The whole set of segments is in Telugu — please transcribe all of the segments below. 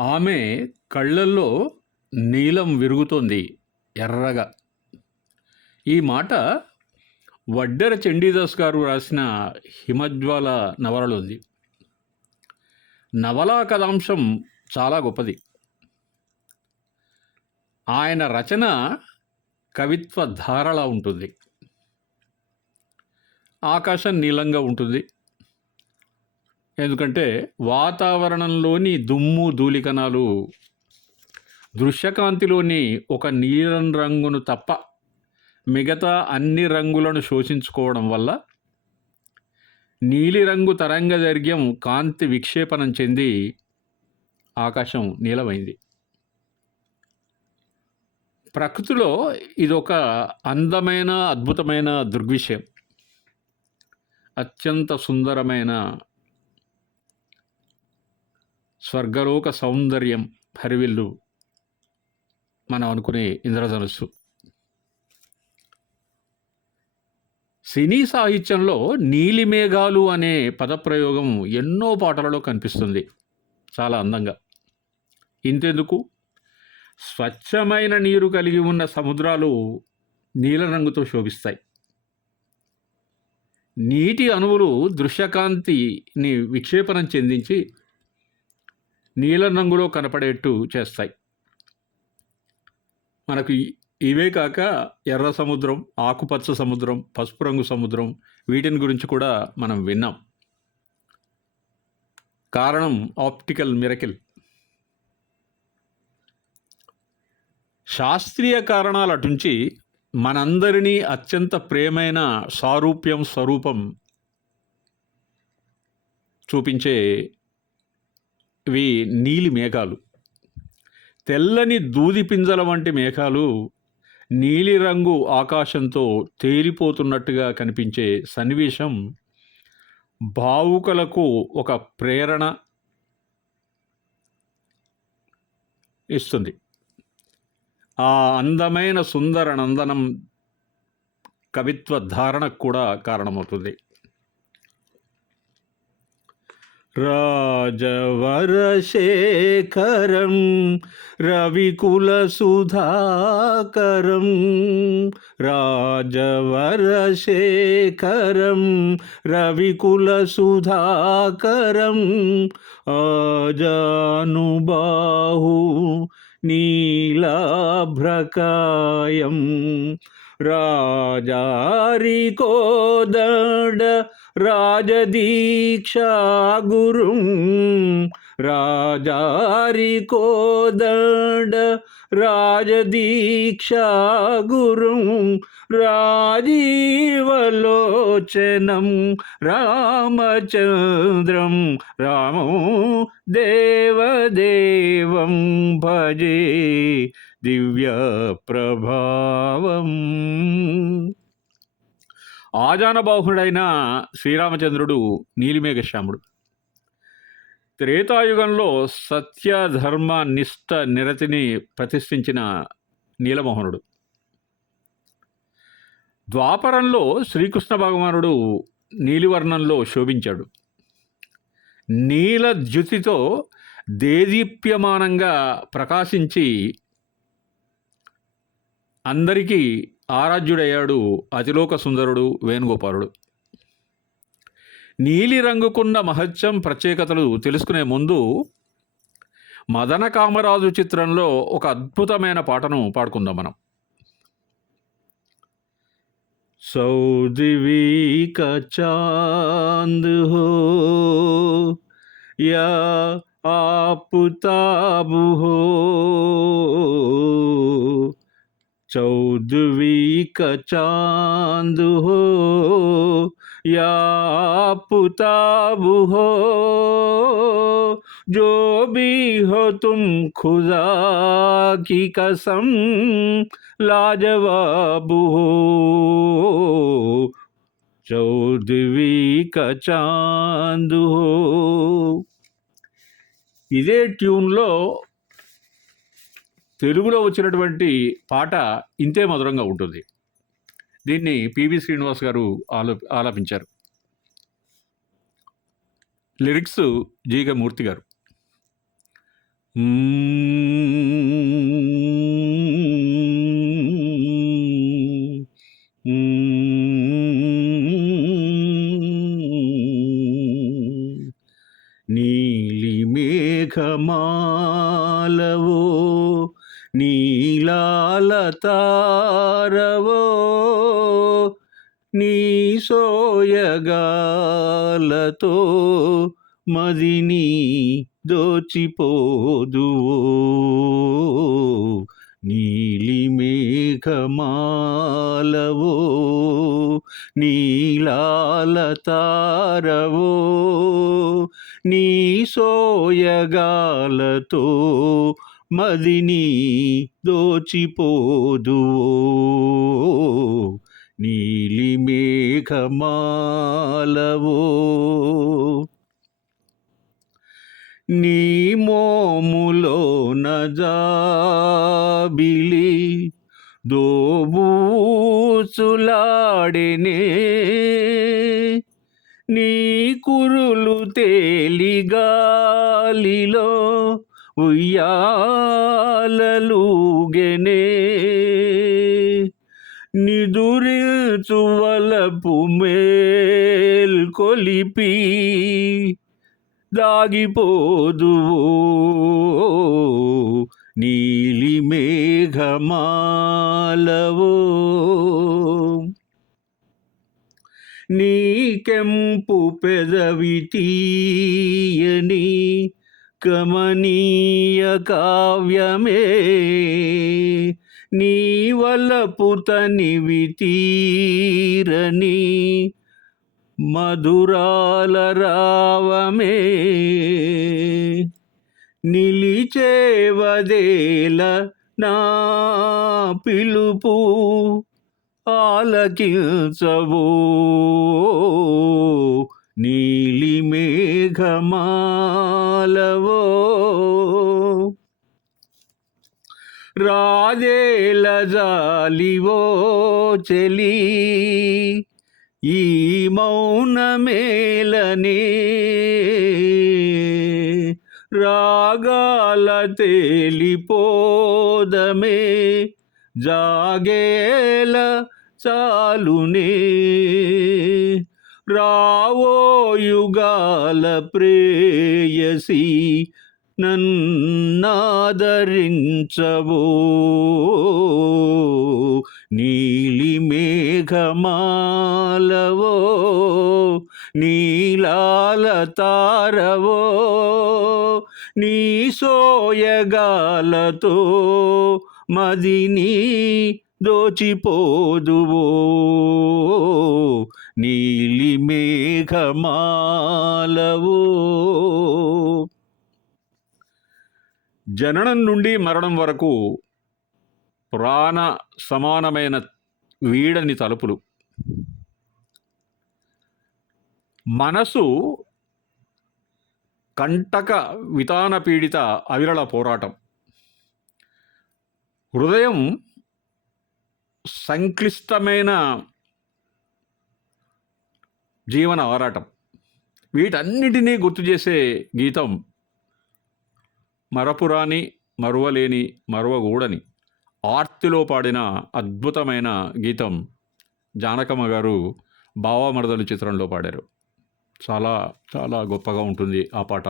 ఆమె కళ్ళల్లో నీలం విరుగుతోంది ఎర్రగా. ఈ మాట వడ్డెర చండీదాస్ గారు రాసిన హిమజ్వాల నవలలో ఉంది. నవలా కథాంశం చాలా గొప్పది. ఆయన రచన కవిత్వ ధారలా ఉంటుంది. ఆకాశం నీలంగా ఉంటుంది. ఎందుకంటే వాతావరణంలోని దుమ్ము ధూళికణాలు దృశ్యకాంతిలోని ఒక నీలం రంగును తప్ప మిగతా అన్ని రంగులను శోషించుకోవడం వల్ల నీలిరంగు తరంగదైర్ఘ్యం కాంతి విక్షేపణం చెంది ఆకాశం నీలమైంది. ప్రకృతిలో ఇదొక అందమైన అద్భుతమైన దృగ్విషయం. అత్యంత సుందరమైన స్వర్గలోక సౌందర్యం హరివిల్లు మనం అనుకునే ఇంద్రధనుస్సు. సినీ సాహిత్యంలో నీలిమేఘాలు అనే పదప్రయోగం ఎన్నో పాటలలో కనిపిస్తుంది. చాలా అందంగా. ఇంతెందుకు? స్వచ్ఛమైన నీరు కలిగి ఉన్న సముద్రాలు నీలరంగుతో శోభిస్తాయి. నీటి అణువులు దృశ్యకాంతిని విక్షేపణం చెందించి నీలం రంగులో కనపడేట్టు చేస్తాయి. మనకు ఇవే కాక ఎర్ర సముద్రం ఆకుపచ్చ సముద్రం పసుపు రంగు సముద్రం వీటిని గురించి కూడా మనం విన్నాం. కారణం ఆప్టికల్ మిరకిల్. శాస్త్రీయ కారణాలు అటుంచి మనందరినీ అత్యంత ప్రేమైన సారూప్యం స్వరూపం చూపించే ఇవి నీలి మేఘాలు. తెల్లని దూది పింజల వంటి మేఘాలు నీలిరంగు ఆకాశంతో తేలిపోతున్నట్టుగా కనిపించే సన్నివేశం భావుకలకు ఒక ప్రేరణ ఇస్తుంది. ఆ అందమైన సుందర నందనం కవిత్వ ధారణకు కూడా కారణమవుతుంది. రాజవరశేఖరం రవికులసుధాకరం రాజవరశేఖరం రవికులసుధాకరం ఆజానుబాహు నీలాభ్రకాయం. రాజారికోదడ రాజదీక్షా గురుం రాజారికోదండ రాజదీక్షా గురుం రాజీవలోచనం రామచంద్రం రామం దేవదేవం భజే దివ్య ప్రభావం. ఆజానబాహుడైన శ్రీరామచంద్రుడు నీలిమేఘశ్యాముడు. త్రేతాయుగంలో సత్యధర్మ నిష్ట నిరతిని ప్రతిష్ఠించిన నీలమోహనుడు. ద్వాపరంలో శ్రీకృష్ణ భగవానుడు నీలివర్ణంలో శోభించాడు. నీలద్యుతితో దేదీప్యమానంగా ప్రకాశించి అందరికీ ఆరాధ్యుడయ్యాడు అతిలోక సుందరుడు వేణుగోపాలుడు. నీలిరంగుకున్న మహత్యం ప్రత్యేకతలు తెలుసుకునే ముందు మదన కామరాజు చిత్రంలో ఒక అద్భుతమైన పాటను పాడుకుందాం మనం. సౌదివీ చాంద్ హో యా ఆపుతాబు హో चौदवी का चांद हो या आपुताब हो जो भी हो तुम खुदा की कसम लाजवाब हो చౌదవి చాంద్ హో ఇదే ట్యూన్లో తెలుగులో వచ్చినటువంటి పాట ఇంతే మధురంగా ఉంటుంది దీన్ని పివి శ్రీనివాస్ గారు ఆలో ఆలపించారు లిరిక్స్ జీగ మూర్తి గారు నీలి మేఘమాలవో నీలాలతారవో నీ సోయగాలతో మదిని దోచిపోదువో. నీలి మేఘమాలవో నీలాల నీ సోయగాలతో మదిని దోచిపోదువో. నీలి మేఘమాలవో. నీ మోములో నజాబిలి దోబూచులాడెనే నీ కురులు తేలిగాలిలో ఉయ్యాలలుగెనే. నిదురిచువలపు మేల్కొలిపి దాగిపోదు నీలి మేఘమాలవో. నీ కెంపు పెదవి తీయని కమనీయ కావ్యమే. నీ వలపు తనివి తీరని మధురాల రావమే. నిలిచేవదేల నా పిలుపు ఆలకించవో. నీలి మేఘమాలవో రాజేల జాలివో చెలి. ఈ మౌనమేలనే రాగాల తేలిపోదమే. జాగేల చాలునే. రావో యుగాల ప్రేయసి నన్నాదరించవో. నీలి మేఘమాలవో నీలాల తారవో నీ సోయగాలతో మదిని దోచిపోదువో. నీలి మేఘమాలవు జననం నుండి మరణం వరకు ప్రాణ సమానమైన వీడని తలుపులు. మనసు కంటక వితాన పీడిత అవిరళ పోరాటం. హృదయం సంక్లిష్టమైన జీవన ఆరాటం. వీటన్నిటినీ గుర్తు చేసే గీతం మరపురాని మరువలేని మరువగూడని ఆర్తిలో పాడిన అద్భుతమైన గీతం జానకమ్మ గారు బావమరదలు చిత్రంలో పాడారు. చాలా చాలా గొప్పగా ఉంటుంది ఆ పాట.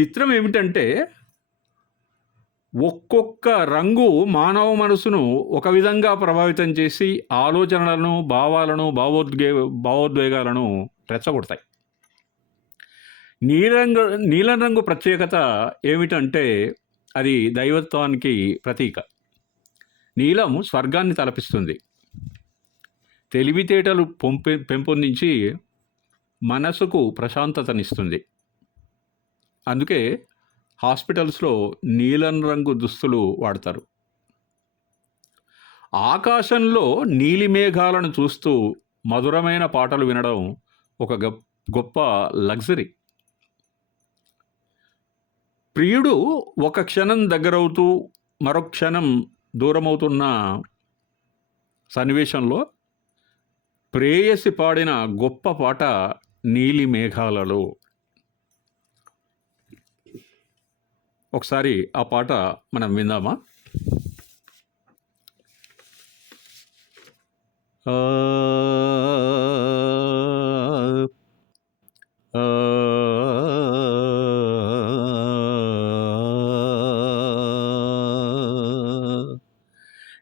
చిత్రం ఏమిటంటే ఒక్కొక్క రంగు మానవ మనసును ఒక విధంగా ప్రభావితం చేసి ఆలోచనలను భావాలను భావోద్వే భావోద్వేగాలను రెచ్చగొడతాయి. నీలంగు నీలం రంగు ప్రత్యేకత ఏమిటంటే అది దైవత్వానికి ప్రతీక. నీలం స్వర్గాన్ని తలపిస్తుంది. తెలివితేటలు పొంపె పెంపొందించి మనసుకు ప్రశాంతతనిస్తుంది. అందుకే హాస్పిటల్స్లో నీలం రంగు దుస్తులు వాడతారు. ఆకాశంలో నీలి మేఘాలను చూస్తూ మధురమైన పాటలు వినడం ఒక గొప్ప లగ్జరీ. ప్రియుడు ఒక క్షణం దగ్గరవుతూ మరొక క్షణం దూరమవుతున్న సన్నివేశంలో ప్రేయసి పాడిన గొప్ప పాట నీలి మేఘాలలో. ఒకసారి ఆ పాట మనం విందామా?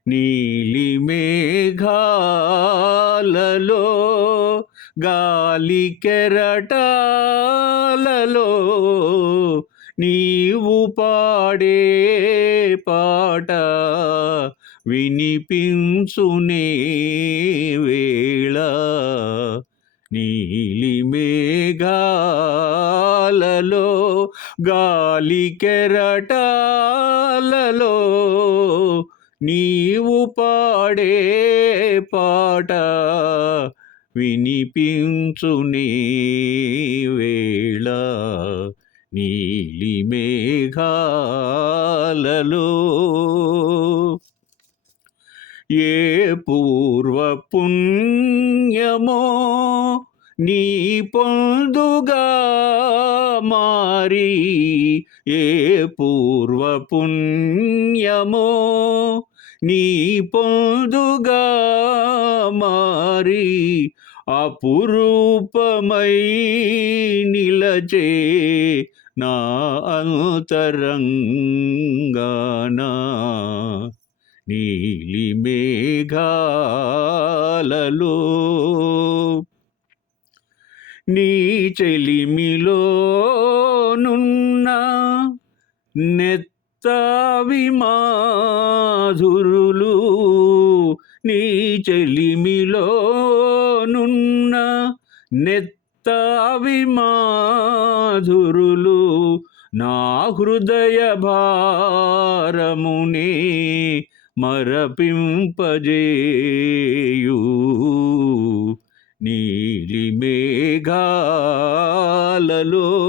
నీలి మేఘాలలో గాలి కెరటా నీవు పాడే పాట వినిపించునే వేళ నీలి మేఘాలలో గాలి కెరటాలలో నీవు పాడే పాట వినిపించునే వేళ. నీలి మేఘాలలో ఏ పూర్వ పుణ్యమో నీ పొందుగా మారి ఏ పూర్వ పుణ్యమో నీ పొందుగా మారి అపురూపమై నిలచే నా అంతరంగానా నీలి మేఘాలలో నీ చెలిమిలో నున్న నెత్తవి మాధురులు నీ చెలిమిలో నున్న నెత్త మాధురులు నా హృదయ భారముని మరపింపజేయు. నీలి మేఘాలలో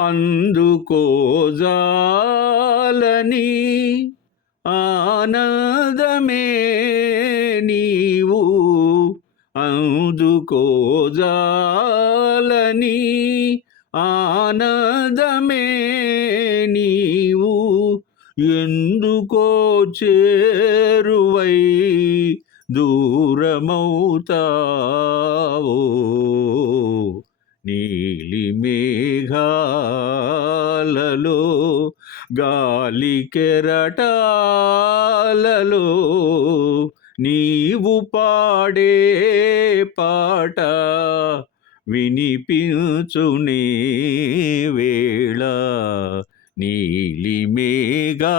అందుకోజాలని ఆనందమే నీవు. అందుకోజాలని ఆనందమే నీవు. ఎందుకో చేరువై దూరమవుతావో? నీలి మేఘాలలో గాలి కెరటాలలో నీవు పాడే పాట వినిపించునే వేళ నీలి మేఘాలలో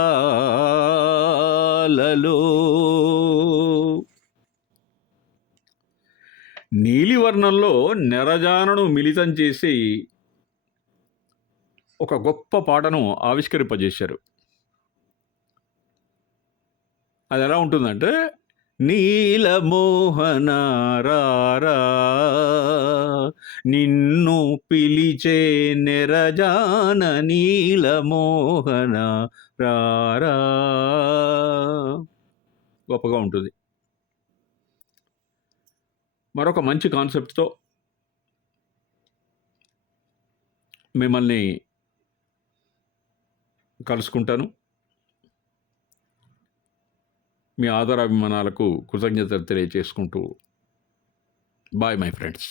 నీలివర్ణంలో నెరజానను మిళితం చేసి ఒక గొప్ప పాటను ఆవిష్కరింపజేశారు. అది ఎలా ఉంటుందంటే నీలమోహనారా నిన్ను పిలిచే నెరజాన నీలమోహన రారా గొప్పగా ఉంటుంది. మరొక మంచి కాన్సెప్ట్తో మిమ్మల్ని కలుసుకుంటాను. మీ ఆదరాభిమానాలకు కృతజ్ఞతలు తెలియచేసుకుంటూ బాయ్ మై ఫ్రెండ్స్